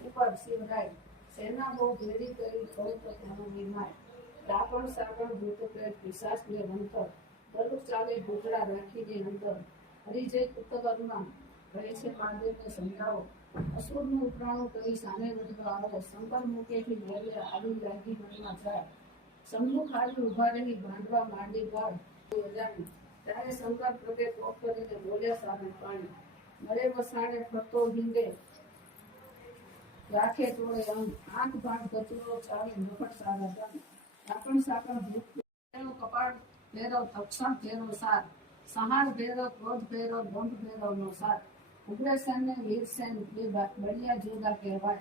ઉપર શિવરાય સેના બહુ ભેડી કરી કહું તો તેનો નિર્માય રાપણ સાપણ ભૂત પ્રેત પિશાચ ને મંતર દરરોજ ચાલે ભૂતડા રાખીને અંતર હરિજય કુતકરમાં રહે છે મહાદેવને સમજાવો અસુરનું ઉપરાણું કરી સામે વધવા આવે શંકર મુકેથી બોલે આવી લાગી મનમાં જાય સમ્મુખ આવી ઉભા રહી ભાંડવા માંડી ગાળ ત્યારે શંકર પ્રત્યે કોપ કરીને બોલ્યા સામે પાણી મરે વસાડે ફરતો હિંદે રાખે તોડે અંગ આંખ ભાંડ કચરો ચાલે નફટ સારા દંડ રાપણ સાપણ ભૂત કપાળ ભેરવ તક્ષણ ભેરવ સાર સહાર ભેરવ ક્રોધ ભેરવ દંડ ભેરવ નો સાર ઉગ્રસેન ને વીરસેન બે બળિયા જોડા કહેવાય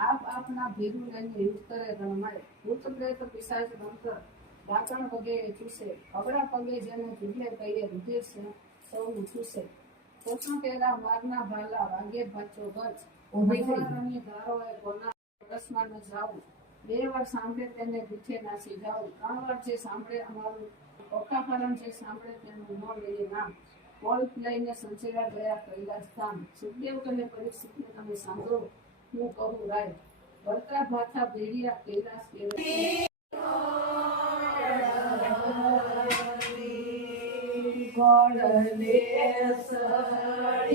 આપ આપના ભેગું લઈને યુદ્ધ કરે રણમાય ભૂત પ્રેત પિશાચ મંત્ર વાચણ વગેરે ચૂસે અગડા પગે જેને જુગલે કહીએ રુધિર છે સૌનું ચૂસે પોચો કેરા મારના ભાલા વાગે ભાચો ગચ ઉભી ધારો એ કોના રસમાં ન જાવું બે વાર સાંભળે તેને પીછે નાસી જાવું ત્રણ વાર જે સાંભળે અમારું ઓખાફરણ જે સાંભળે તેનું ન લઈએ નામ કોલ લઈને સંચેરા ગયા કૈલાસ ધામ સુખદેવ કહે પરીક્ષિતને તમે સાંભળો હું કહું રાય વળતા ભાથા ભેડિયા કૈલાસ કહેવાય ગોળલે સડીને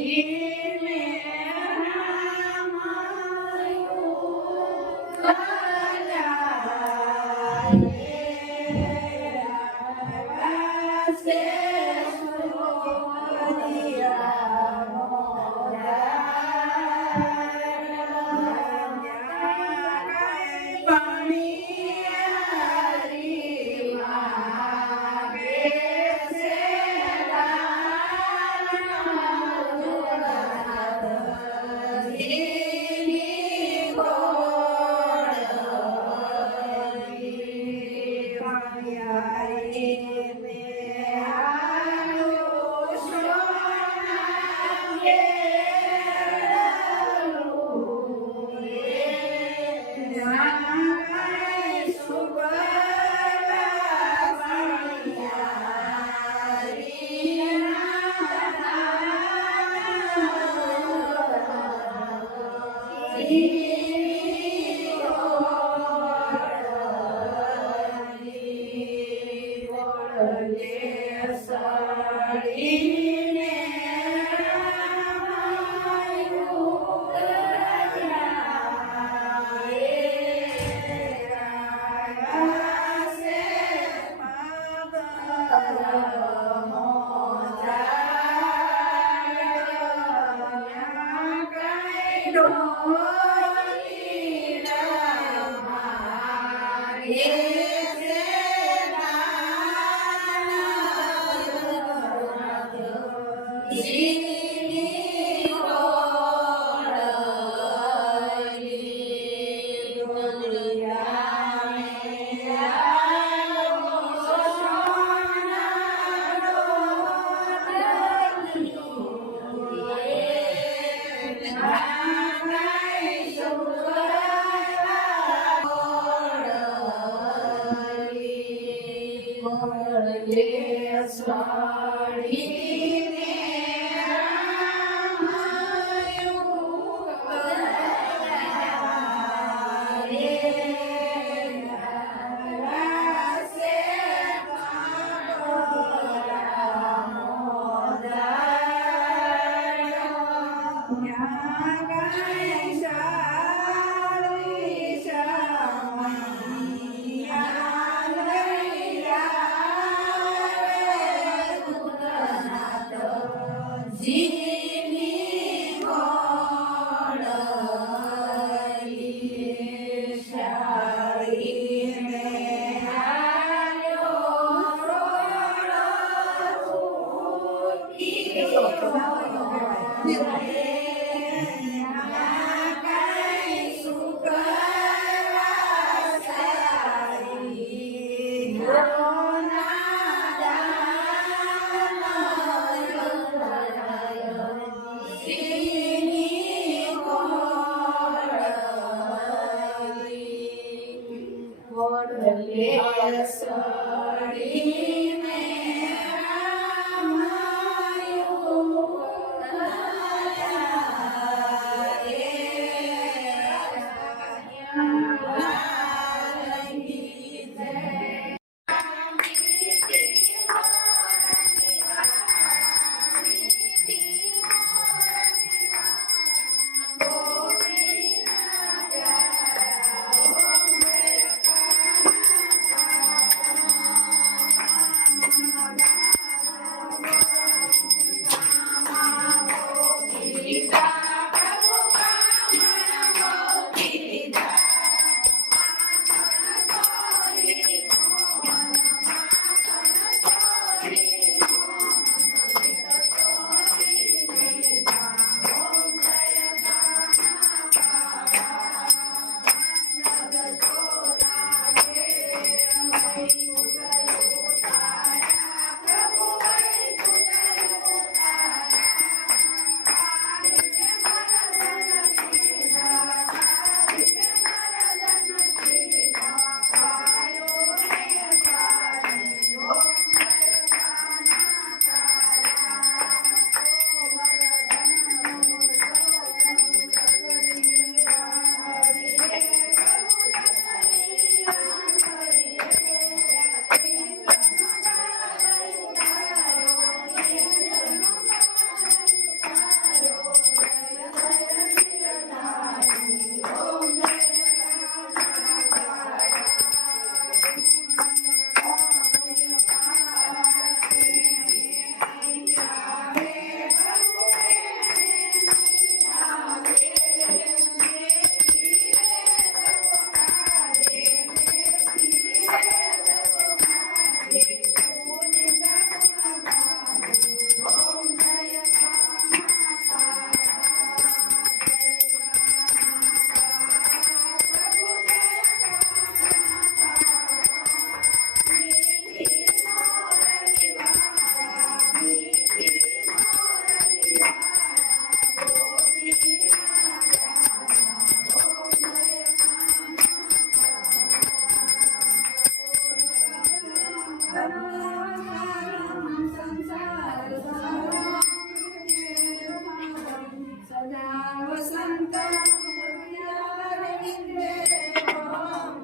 वसन्तं हृदयारविन्दे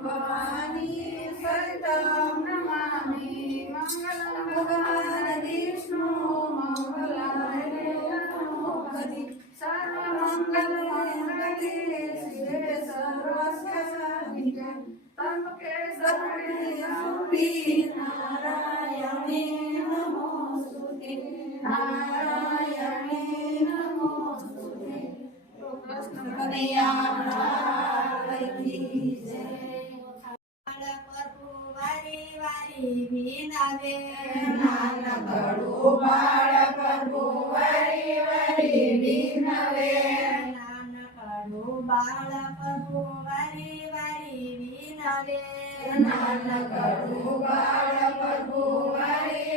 भवानी सततं नमामि मङ्गलं भगवान् विष्णु मङ्गलाय नमोऽस्तु सर्वमङ्गलमङ्गले शिवे सर्वस्वसाधिके त्र्यम्बके शरण्ये नारायणे नमोस्तुते नारायणे नमोस्तुते कृष्ण कन्हैया की जय પ્રભુ વારી વારી વિનાવે નાનકડું બાળ પ્રભુ વરી વરી વિનવે નાનકડું બાળ પ્રભુ વારી વારી વિનાવે નાનકડું બાળ પ્રભુ વરી